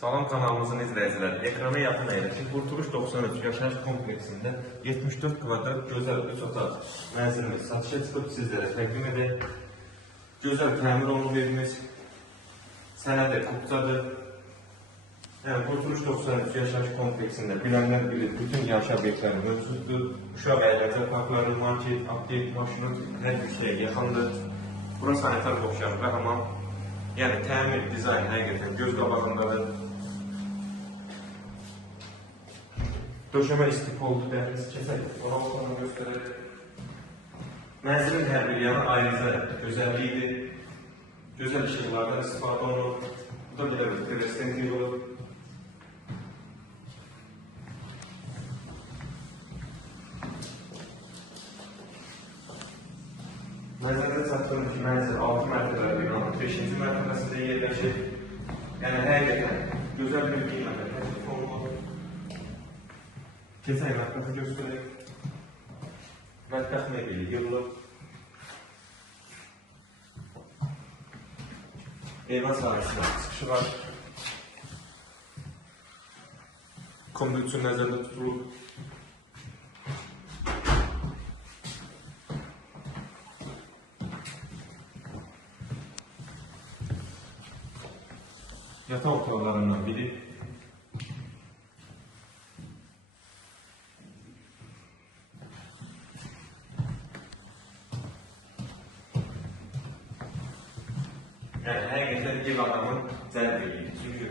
Salam kanalımızın izləyiciləri. Ekrana yaxın əyləşib Qurtuluş 93 yaşayış kompleksində 74 kvadrat gözəl 3 otaq mənzilimiz satışa çıxıb sizlərə təqdim edək. Gözəl təmir olunub evimiz. Sənədi Qubcadır. Yəni Qurtuluş 93 yaşayış kompleksində bilənlər bilir, bütün yaşayış obyektləri mövcuddur. Uşaq əyləncə parkları, market, aptek, maşının hər bir şeyə yaxındır. Bura sanitar boşlar və hamam. Yəni təmir, dizayn həqiqətən göz qabağındadır. Döşəmə istif oldu, dəhliz keçək, ona ortamı göstərək. Mənzilin hər bir yanı ayrıca gözəlliyidir. Gözəl işıqlardan istifadə olunur. Bu da belə bir telestentik olur. Nəzərdə çatdırılır ki, mənzil 6 mərtəbəli binanın 5-ci mərtəbəsində yerləşir. Yəni həqiqətən gözəl bir qiymətə təklif olunur. Keçək mətbəxi göstərək. Mətbəx mebeli yığılıb. Eyvan sahəsində çıxışı var. Kombi üçün nəzərdə tutulub. Yataq otaqlarından biri. Yəni həqiqətən ev adamın cəlb edir. Çünki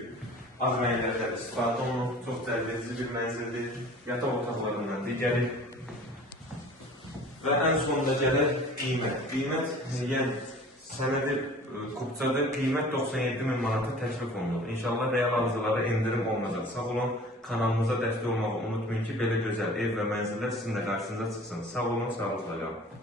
az mənzillərdən istifadə olunur, çox cəlb edici bir mənzildir. Yataq otaqlarından digəri. Və ən sonunda gəlir qiymət. Qiymət, yəni sənədi Qubcadır, qiymət 97.000 manata təklif olunur. İnşallah real alıcılara endirim olunacaq. Sağ olun, kanalımıza dəstək olmağı unutmayın ki, belə gözəl ev və mənzillər sizin də qarşınıza çıxsın. Sağ olun, sağlıqla qalın.